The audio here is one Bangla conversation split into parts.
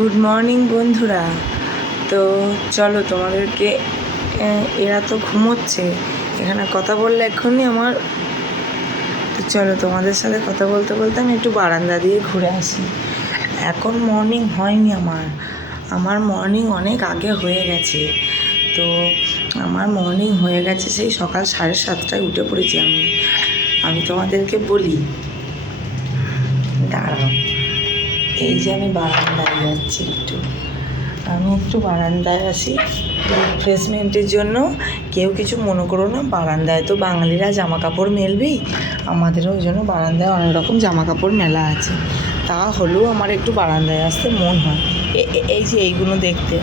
গুড মর্নিং বন্ধুরা। তো চলো তোমাদেরকে, এরা তো ঘুমোচ্ছে, এখানে কথা বললে এক্ষুনি আমার, তো চলো তোমাদের সাথে কথা বলতে বলতে আমি একটু বারান্দা দিয়ে ঘুরে আসি। এখন মর্নিং হয়নি, আমার মর্নিং অনেক আগে হয়ে গেছে। তো আমার মর্নিং হয়ে গেছে, সেই সকাল 7:30টায় উঠে পড়েছি আমি তোমাদেরকে বলি, দাঁড়াও, এই যে আমি বারান্দায় যাচ্ছি, আমি একটু বারান্দায় আসি রিফ্রেশমেন্টের জন্য। কেউ কিছু মনে করো না, বারান্দায় তো বাঙালিরা জামা কাপড় মেলবেই, আমাদেরও ওই জন্য বারান্দায় অনেক রকম জামা কাপড় মেলা আছে। তা হলেও আমার একটু বারান্দায় আসতে মন হয়। এই যে এইগুলো দেখতে,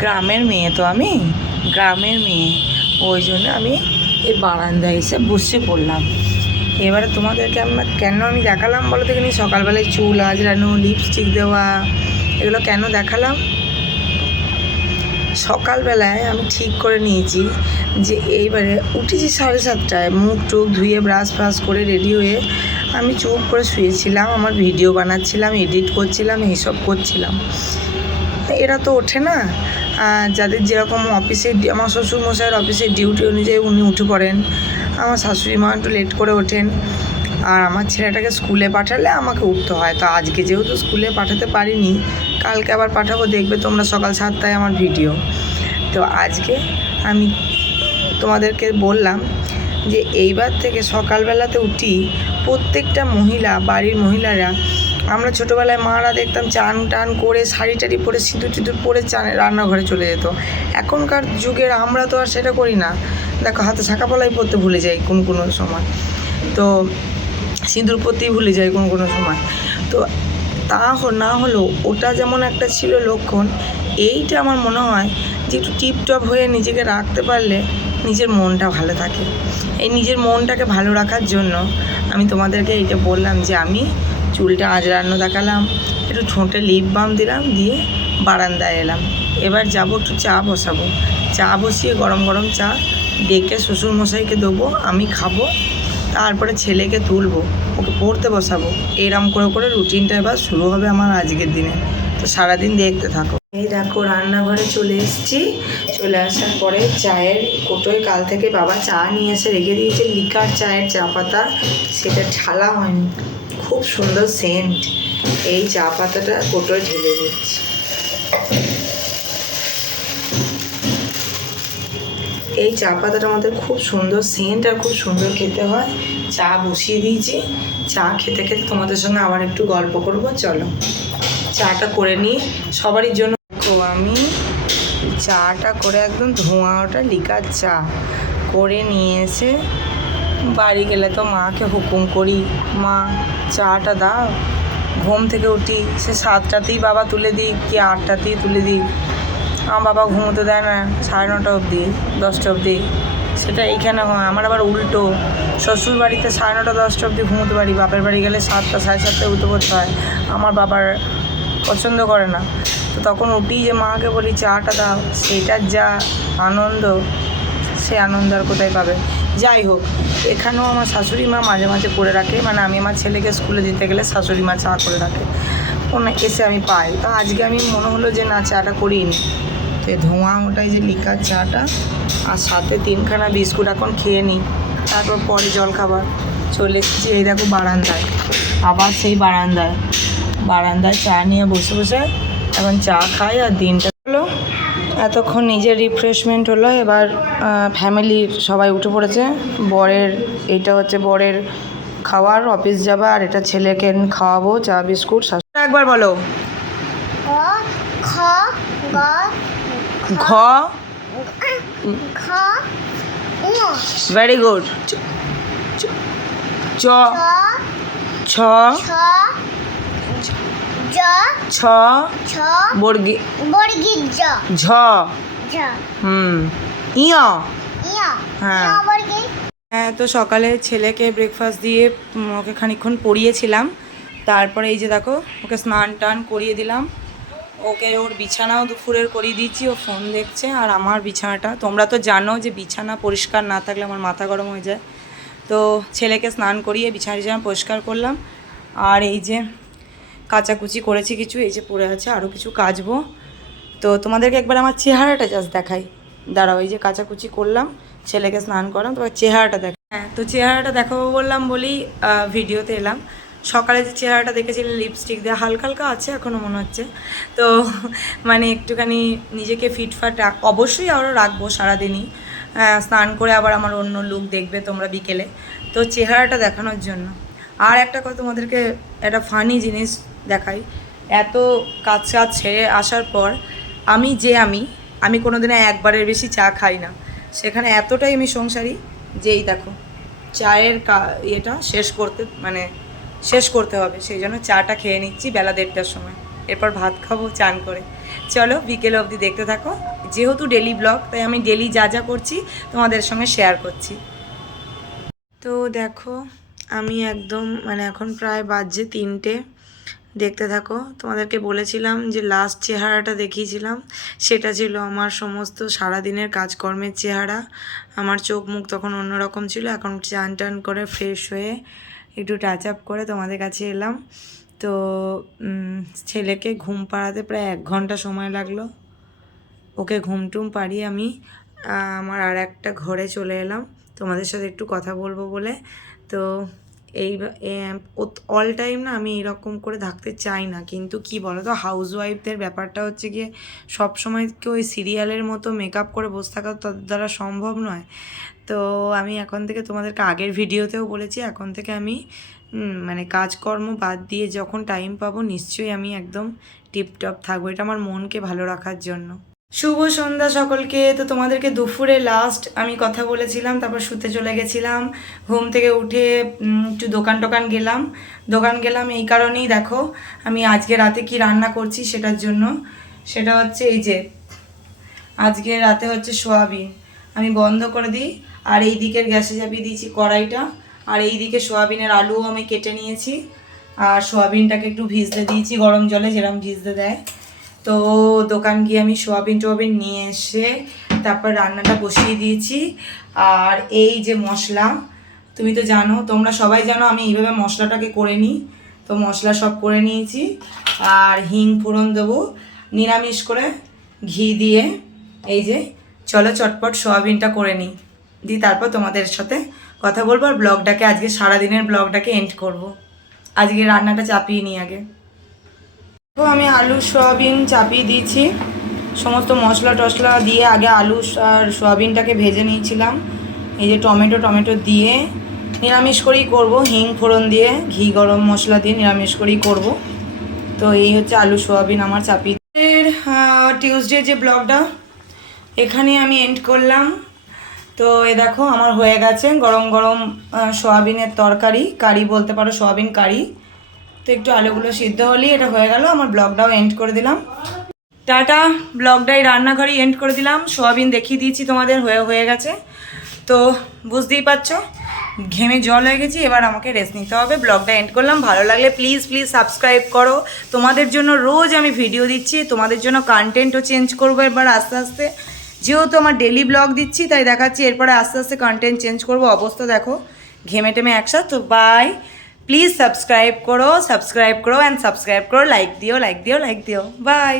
গ্রামের মেয়ে তো আমি, গ্রামের মেয়ে, ওই জন্য আমি এই বারান্দায় এসে বসে পড়লাম। এবারে তোমাদেরকে কেন আমি দেখালাম বলো দেখিনি, সকালবেলায় চুল আঁচড়ানো, লিপস্টিক দেওয়া, এগুলো কেন দেখালাম? সকালবেলায় আমি ঠিক করে নিয়েছি যে এইবারে উঠেছি 7:30টায়, মুখ টুক ধুয়ে ব্রাশ ফ্রাশ করে রেডি হয়ে আমি চুপ করে শুয়েছিলাম, আমার ভিডিও বানাচ্ছিলাম, এডিট করছিলাম, এইসব করছিলাম। এরা তো ওঠে না, যাদের যেরকম অফিসে, আমার শ্বশুরমশাইয়ের অফিসের ডিউটি অনুযায়ী উনি উঠে পড়েন, আমার শাশুড়ি মা একটু লেট করে ওঠেন, আর আমার ছেলেটাকে স্কুলে পাঠালে আমাকে উঠতে হয়। তো আজকে যেহেতু স্কুলে পাঠাতে পারিনি, কালকে আবার পাঠাবো, দেখবে তোমরা সকাল 7টায় আমার ভিডিও। তো আজকে আমি তোমাদেরকে বললাম যে এইবার থেকে সকালবেলাতে উঠি, প্রত্যেকটা মহিলা, বাড়ির মহিলারা, আমরা ছোটোবেলায় মারা দেখতাম চান টান করে শাড়ি টাড়ি পরে সিঁদুর টিঁদুর পরে রান্নাঘরে চলে যেত। এখনকার যুগের আমরা তো আর সেটা করি না। দেখো, হাতে শাঁখা পলাই পরতে ভুলে যাই কোনো সময়, তো সিঁদুর পরতেই ভুলে যাই কোনো সময়। তো না হলেও ওটা যেমন একটা ছিল লক্ষণ, এইটা আমার মনে হয় যে একটু টিপটপ হয়ে নিজেকে রাখতে পারলে নিজের মনটা ভালো থাকে। এই নিজের মনটাকে ভালো রাখার জন্য আমি তোমাদেরকে এইটা বললাম যে আমি চুলটা আঁচড়ানো দেখালাম, একটু ঠোঁটে লিপ বাম দিলাম, দিয়ে বারান্দায় এলাম। এবার যাবো একটু চা বসাবো, চা বসিয়ে গরম গরম চা ডেকে শ্বশুরমশাইকে দেবো, আমি খাবো, তারপরে ছেলেকে তুলবো, ওকে পড়তে বসাবো। এরম করে করে রুটিনটা এবার শুরু হবে আমার আজকের দিনে। তো সারাদিন দেখতে থাকো। এই দেখো, রান্নাঘরে চলে এসেছি। চলে আসার পরে চায়ের কোটোয় কাল থেকে বাবা চা নিয়ে এসে রেখে দিয়েছে, লিকার চায়ের চা পাতা, সেটা ঢালা হয়নি, খুব সুন্দর সেন্ট। এই চা পাতাটা কোটোয় ঢেলে দিচ্ছি। এই চা পাতাটার মধ্যে খুব সুন্দর সেন্ট আর খুব সুন্দর খেতে হয়। চা বসিয়ে দিয়েছি, চা খেতে খেতে তোমাদের সঙ্গে আবার একটু গল্প করব। চলো চাটা করে নিই সবারই জন্য। দেখো, আমি চাটা করে একদম ধোঁয়া ওটা লিকার চা করে নিয়ে এসে বাড়ি গেলে তো মাকে হুকুম করি, মা চাটা দাও। ঘুম থেকে উঠি সে 7টাতেই বাবা তুলে দিই কি 8টাতেই তুলে দিই, আমার বাবা ঘুমোতে দেয় না 9:30 অবধি, 10টা অবধি। সেটা এইখানে হয়, আমার আবার উল্টো, শ্বশুর বাড়িতে 9:30 10টা অবধি ঘুমোতে পারি, বাপের বাড়ি গেলে 7টা 7:30টায় উঠে পড়তে হয়, আমার বাবার পছন্দ করে না। তো তখন উঠি যে মাকে বলি চাটা দাও, সেটার যা আনন্দ, সে আনন্দ আর কোথায় পাবে। যাই হোক, এখানেও আমার শাশুড়ি মা মাঝে মাঝে করে রাখে, মানে আমি আমার ছেলেকে স্কুলে দিতে গেলে শাশুড়ি মা চা করে রাখে, এসে আমি পাই। তো আজকে আমি মনে হলো যে না, চাটা করিয়ে নিই। তো ধোঁয়া ওটাই যে লিকার চাটা, আর সাথে 3খানা বিস্কুট এখন খেয়ে নিই, তারপর পরে জলখাবার। চলে এসেছি এই দেখো বারান্দায়, আবার সেই বারান্দায় চা নিয়ে বসে বসে এখন চা খাই, আর দিনটা হলো। এতক্ষণ নিজের রিফ্রেশমেন্ট হলো, এবার ফ্যামিলির সবাই উঠে পড়েছে। এটা হচ্ছে বরের খাওয়ার, অফিস যাবা, আর এটা ছেলেকে খাওয়াবো চা বিস্কুট। একবার বলো, ঘ, ভেরি গুড, চ, ছ, ছ, বর্গি, ঝ, ইয়। হ্যাঁ, তো সকালে ছেলেকে ব্রেকফাস্ট দিয়ে ওকে খানিকক্ষণ পড়িয়েছিলাম, তারপরে এই যে দেখো ওকে স্নান টান করিয়ে দিলাম, ওকে ওর বিছানাও দুপুরের করিয়ে দিয়েছি, ও ফোন দেখছে। আর আমার বিছানাটা তোমরা তো জানো যে বিছানা পরিষ্কার না থাকলে আমার মাথা গরম হয়ে যায়। তো ছেলেকে স্নান করিয়ে বিছানা পরিষ্কার করলাম। আর এই যে কাচাকুচি করেছি কিছু, এই যে পড়ে আছে, আরও কিছু কাচবো। তো তোমাদেরকে একবার আমার চেহারাটা জাস্ট দেখাই, দাঁড়াও। এই যে কাচাকুচি করলাম, ছেলেকে স্নান করলাম, তোমার চেহারাটা দেখ। হ্যাঁ, তো চেহারাটা দেখাবো বললাম বলি ভিডিওতে এলাম। সকালে যে চেহারাটা দেখেছিলাম লিপস্টিক দিয়ে, হালকা হালকা আছে এখনও মনে হচ্ছে। তো মানে একটুখানি নিজেকে ফিটফাট অবশ্যই আরও রাখবো সারাদিনই। স্নান করে আবার আমার অন্য লুক দেখবে তোমরা বিকেলে। তো চেহারাটা দেখানোর জন্য আর একটা কথা তোমাদেরকে একটা ফানি জিনিস দেখাই। এত কাজ ছেড়ে আসার পর আমি কোনোদিনও একবারের বেশি চা খাই না। সেখানে এতটাই আমি সংসারী যে এই দেখো চায়ের ইয়েটা শেষ করতে হবে, সেই জন্য চাটা খেয়ে নিচ্ছি বেলা 1:30টার সময়। এরপর ভাত খাবো চান করে। চলো বিকেল অবধি দেখতে থাকো। যেহেতু ডেলি ব্লগ, তাই আমি ডেলি যা যা করছি তোমাদের সঙ্গে শেয়ার করছি। তো দেখো আমি একদম এখন প্রায় বাজছে 3টে। দেখতে থাকো। তোমাদেরকে বলেছিলাম যে লাস্ট চেহারাটা দেখিয়েছিলাম, সেটা ছিল আমার সমস্ত সারাদিনের কাজকর্মের চেহারা। আমার চোখ মুখ তখন অন্যরকম ছিল। এখন চান টান করে ফ্রেশ হয়ে একটু টাচ আপ করে তোমাদের কাছে এলাম। তো ছেলেকে ঘুম পাড়াতে প্রায় 1 ঘন্টা সময় লাগলো। ওকে ঘুমটুম পাড়িয়ে আমি আমার আর একটা ঘরে চলে এলাম তোমাদের সাথে একটু কথা বলবো বলে। তো এই অল টাইম না আমি এরকম করে থাকতে চাই না, কিন্তু কি বলো তো, হাউসওয়াইফদের ব্যাপারটা হচ্ছে গিয়ে সবসময় কি ওই সিরিয়ালের মতো মেকআপ করে বসে থাকা তাদের দ্বারা সম্ভব নয়। তো আমি এখন থেকে তোমাদেরকে আগের ভিডিওতেও বলেছি, এখন থেকে আমি কাজকর্ম বাদ দিয়ে যখন টাইম পাবো নিশ্চয়ই আমি একদম টিপটপ থাকবো। এটা আমার মনকে ভালো রাখার জন্য। শুভ সন্ধ্যা সকলকে। তো তোমাদেরকে দুপুরে লাস্ট আমি কথা বলেছিলাম, তারপর শুতে চলে গেছিলাম। ঘুম থেকে উঠে একটু দোকান গেলাম এই কারণেই, দেখো আমি আজকে রাতে কি রান্না করছি সেটার জন্য। সেটা হচ্ছে এই যে আজকে রাতে হচ্ছে সোয়াবিন। আমি বন্ধ করে দিই, আর এই দিকের গ্যাসে চাপিয়ে দিয়েছি কড়াইটা, আর এই দিকে সোয়াবিনের আলুও আমি কেটে নিয়েছি, আর সোয়াবিনটাকে একটু ভিজতে দিয়েছি গরম জলে, যেরকম ভিজতে দেয়। তো দোকান গিয়ে আমি সোয়াবিন টোয়াবিন নিয়ে এসে তারপর রান্নাটা বসিয়ে দিয়েছি। আর এই যে মশলা, তুমি তো জানো, তোমরা সবাই জানো আমি এইভাবে মশলাটাকে করে নিই। তো মশলা সব করে নিয়েছি, আর হিং ফোড়ন দেবো নিরামিষ করে ঘি দিয়ে। এই যে চলো চটপট সোয়াবিনটা করে নিই, তারপর তোমাদের সাথে কথা বলবো। আর ব্লগটাকে আজকে সারাদিনের ব্লগটাকে এন্ড করব। আজকে রান্নাটা চাপিয়ে নিই আগে। তো আমি আলু সোয়াবিন চাপিয়ে দিয়েছি, সমস্ত মশলা টশলা দিয়ে আগে আলু আর সোয়াবিনটাকে ভেজে নিয়েছিলাম। এই যে টমেটো দিয়ে নিরামিষ করেই করব, হিং ফোড়ন দিয়ে ঘি গরম মশলা দিয়ে নিরামিষ করেই করব। তো এই হচ্ছে আলু সোয়াবিন আমার চাপিয়ে। টিউসডে যে ব্লগটা এখানে আমি এন্ড করলাম। তো এ দেখো আমার হয়ে গেছে গরম গরম সোয়াবিনের তরকারি, কারি বলতে পারো, সোয়াবিন কারি। তো একটু আলুগুলো সিদ্ধ হলেই এটা হয়ে গেল। আমার ব্লগটাও এন্ড করে দিলাম। টাটা। ব্লগটাই রান্নাঘরেই এন্ড করে দিলাম। সোয়াবিন দেখিয়ে দিয়েছি তোমাদের, হয়ে গেছে। তো বুঝতেই পারছো ঘেমে জল হয়ে গেছি, এবার আমাকে রেস্ট নিতে হবে। ব্লগটা এন্ড করলাম। ভালো লাগলে প্লিজ সাবস্ক্রাইব করো। তোমাদের জন্য রোজ আমি ভিডিও দিচ্ছি, তোমাদের জন্য কন্টেন্টও চেঞ্জ করবো এবার আস্তে আস্তে। যেহেতু আমার ডেলি ব্লগ দিচ্ছি তাই দেখাচ্ছি, এরপরে আস্তে আস্তে কন্টেন্ট চেঞ্জ করবো। অবস্থা দেখো ঘেমে টেমে একসাথে। তো বাই। প্লিজ সাবস্ক্রাইব করো অ্যান্ড সাবস্ক্রাইব করো, লাইক দিও। বাই।